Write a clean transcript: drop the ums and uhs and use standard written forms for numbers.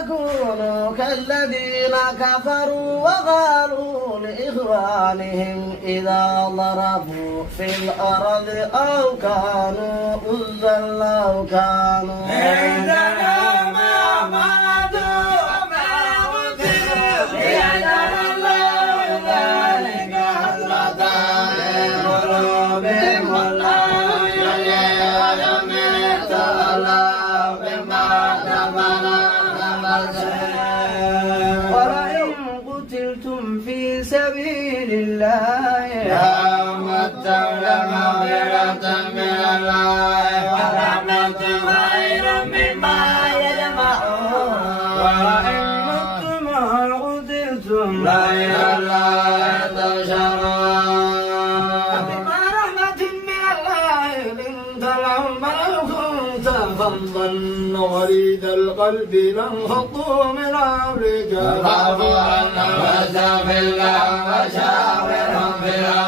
تكونوا كالذين كفروا وقالوا لإخوانهم إذا ضربوا في الأرض أو كانوا غزا لو كانوا عندنا ما ماتوا وما قتلوا ليجعل الله ذلك حسرة في قلوبهم والله يليق من تولوا بما تمنوا ولئن قتلتم في سبيل الله يمتعون مغفرة من الله ورحمة خير مما يجمعون ولئن متم أو قتلتم لا إلى الله تشرون بما رحمة من الله لنت لهم ولو كنت فظا غليظ القلب لانفضوا من حولك فاعف عنهم واستغفر لهم وشاورهم في الأمر